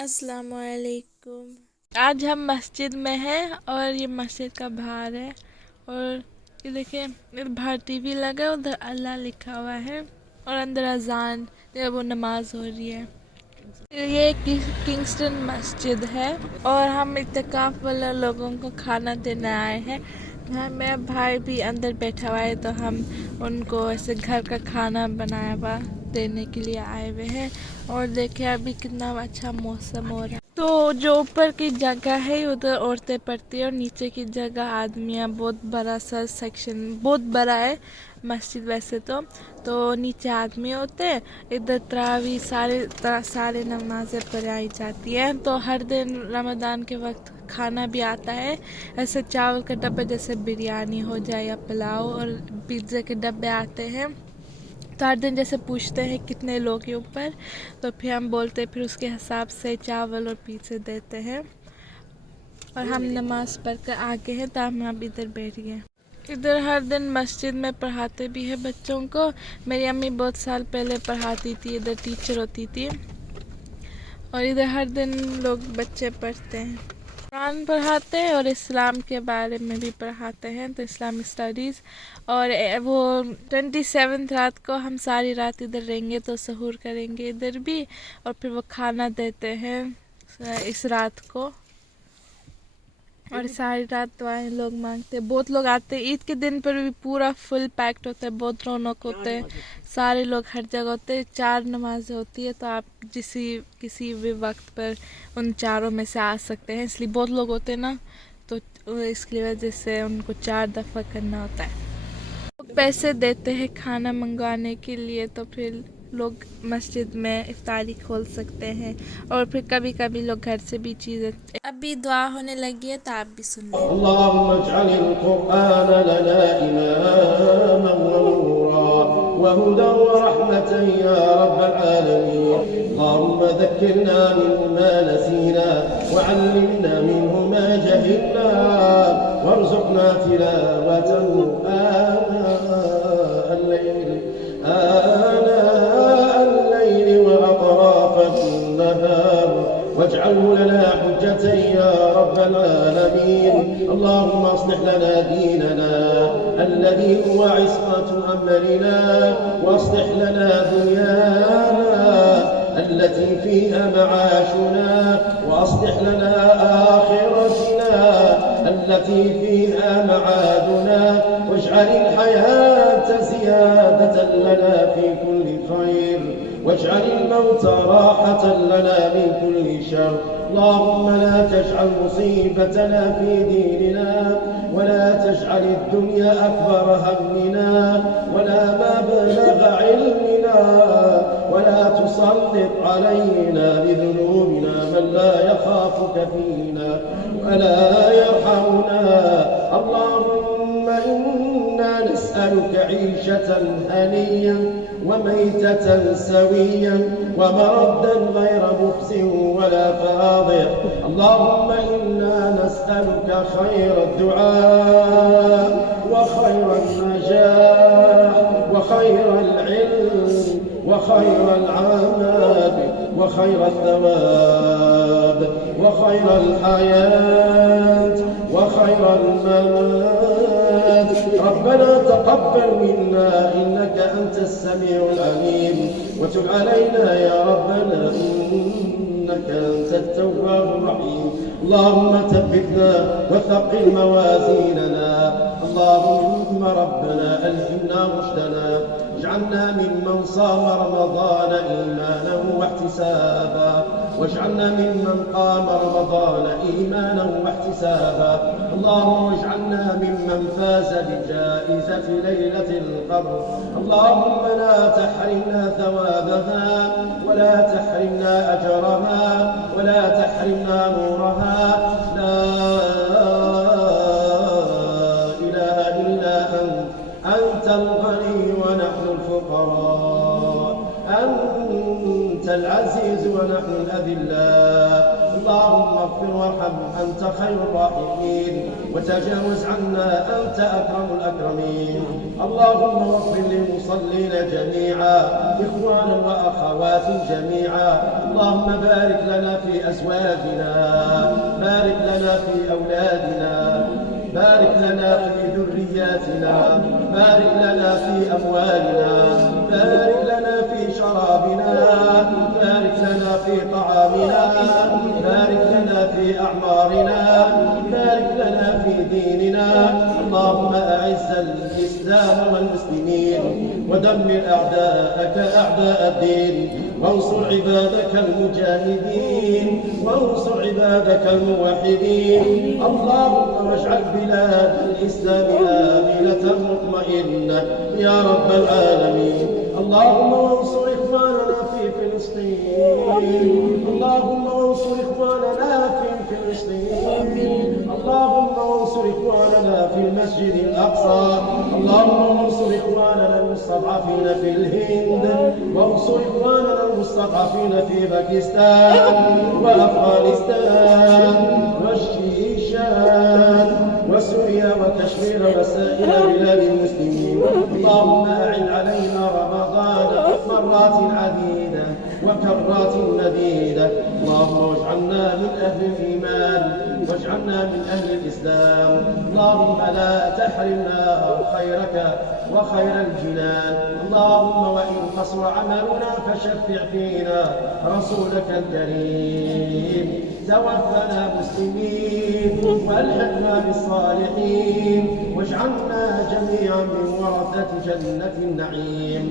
अस्सलाम वालेकुम। आज हम मस्जिद में हैं और ये मस्जिद का बाहर है। और ये देखिए, इधर बाहर टीवी लगा है, उधर अल्लाह लिखा हुआ है और अंदर अजान, ये वो नमाज हो रही है। ये किंगस्टन मस्जिद है और हम इत्तेकाफ वाले लोगों को खाना देने आए हैं। यहाँ मेरा भाई भी अंदर बैठा हुआ है, तो हम उनको ऐसे घर का खाना बनाया हुआ देने के लिए आए हुए हैं। और देखिए अभी कितना अच्छा मौसम हो रहा है। तो जो ऊपर की जगह है उधर औरतें पढ़ती है और नीचे की जगह आदमियाँ। बहुत बड़ा सा सेक्शन, बहुत बड़ा है मस्जिद वैसे तो नीचे आदमी होते हैं, इधर तरावी सारे नमाजें पढ़ाई जाती हैं। तो हर दिन रमज़ान के वक्त खाना भी आता है, ऐसे चावल के डब्बे जैसे बिरयानी हो जाए या पुलाव, और पिज़्ज़ा के डब्बे आते हैं। तो हर दिन जैसे पूछते हैं कितने लोग के ऊपर, तो फिर हम बोलते हैं, फिर उसके हिसाब से चावल और पिज़्ज़ा देते हैं। और हम नमाज पढ़ कर आगे हैं, तो हम अब इधर बैठ गए। इधर हर दिन मस्जिद में पढ़ाते भी है बच्चों को। मेरी अम्मी बहुत साल पहले पढ़ाती थी, इधर टीचर होती थी। और इधर हर दिन लोग बच्चे पढ़ते हैं, कुरान पढ़ाते हैं और इस्लाम के बारे में भी पढ़ाते हैं, तो इस्लामिक स्टडीज़। और वो 27 रात को हम सारी रात इधर रहेंगे, तो सहूर करेंगे इधर भी, और फिर वो खाना देते हैं इस रात को। और सारी रात दुआएं लोग मांगते हैं, बहुत लोग आते हैं। ईद के दिन पर भी पूरा फुल पैक्ड होता है, बहुत रौनक होते हैं, सारे लोग हर जगह होते हैं। 4 नमाज़ें होती है, तो आप किसी भी वक्त पर उन चारों में से आ सकते हैं। इसलिए बहुत लोग होते हैं ना, तो इसकी वजह से उनको 4 दफ़ा करना होता है। पैसे देते हैं खाना मंगवाने के लिए, तो फिर लोग मस्जिद में इफ्तारी खोल सकते हैं। और फिर कभी कभी लोग घर से भी चीज़ें। अभी दुआ होने लगी है, तो आप भी सुन लें। اللهم اجعل القرآن لنا إماما ونورا وهدى ورحمة يا رب العالمين. اللهم ذكرنا منه ما نسينا وعلمنا منه ما جهلنا وارزقنا تلاوته آناء الليل وأطراف النهار واجعله لنا حجة يا رب العالمين. اللهم اصلح لنا ديننا الذي هو عصمة أمرنا، واصلح لنا دنيانا التي فيها معاشنا، وأصلح لنا آخرتنا التي فيها معادنا، واجعل الحياة زيادة لنا في كل خير، واجعل الموت راحة لنا من كل شر. اللهم لا تجعل مصيبتنا في ديننا، ولا تجعل الدنيا أكبر همنا ولا مبلغ علمنا، ولا تسلط علينا بذنوبنا من لا يخافك فينا ولا يرحمنا. اللهم إنا نسألك عيشة هنية وميتة سويا ومردا غير مخز ولا فاضح. اللهم إنا نسألك خير الدعاء وخير النجاح وخير العلم وخير العمل وخير الثواب وخير الحياة وخير الممات. ربنا تقبل منا إنك أنت السميع العليم، وتب علينا يا ربنا إنك أنت التواب الرحيم. اللهم ثبتنا وثقل موازيننا. اللهم ربنا ألهمنا رشدنا، اجعلنا ممن صام رمضان إيمانا واحتسابا، واجعلنا ممن قام رمضان إيمانا واحتسابا. اللهم اجعلنا ممن فاز بجائزة ليلة القدر. اللهم لا تحرمنا ثوابها ولا تحرمنا أجرها ولا تحرمنا نورها. لا إله إلا أنت الغني ونحن الفقراء، أنت العزيز ونحن الأذلاء. اللهم اغفر وارحم أنت خير الراحمين، وتجاوز عنا أنت أكرم الأكرمين. اللهم اغفر للمصلين جميعا، إخوانا وأخوات جميعا. اللهم بارك لنا في أزواجنا، بارك لنا في أولادنا، بارك لنا في ذرياتنا، بارك لنا في أموالنا، بارك لنا في شرابنا، بارك لنا في طعامنا، بارك لنا في أعمارنا، بارك لنا في ديننا. اللهم أعز الإسلام والمسلمين، ودمر أعداءك أعداء الدين، وانصر عبادك المجاهدين، وانصر عبادك الموحدين. اللهم واجعل بلاد الإسلام آمنة مطمئنة يا رب العالمين. اللهم وانصر إخواننا في فلسطين، اللهم وانصر إخواننا في فلسطين، اللهم وانصر إخواننا في المسجد الأقصى، اللهم وانصر إخواننا المستضعفين في الهند، وانصر إخواننا المستضعفين في باكستان وأفغانستان والشيشان وسوريا وكشمير وسائر بلاد المسلمين. اللهم أعد علينا رمضان مرات عديدة وكرات مديدة. اللهم واجعلنا من أهل الإيمان، واجعلنا من أهل الإسلام. اللهم لا تحرمنا خيرك وخير الجنان. اللهم وإن قصر عملنا فشفع فينا رسولك الكريم. توفنا مسلمين والحقنا بالصالحين، واجعلنا جميعا من ورثة جنة النعيم.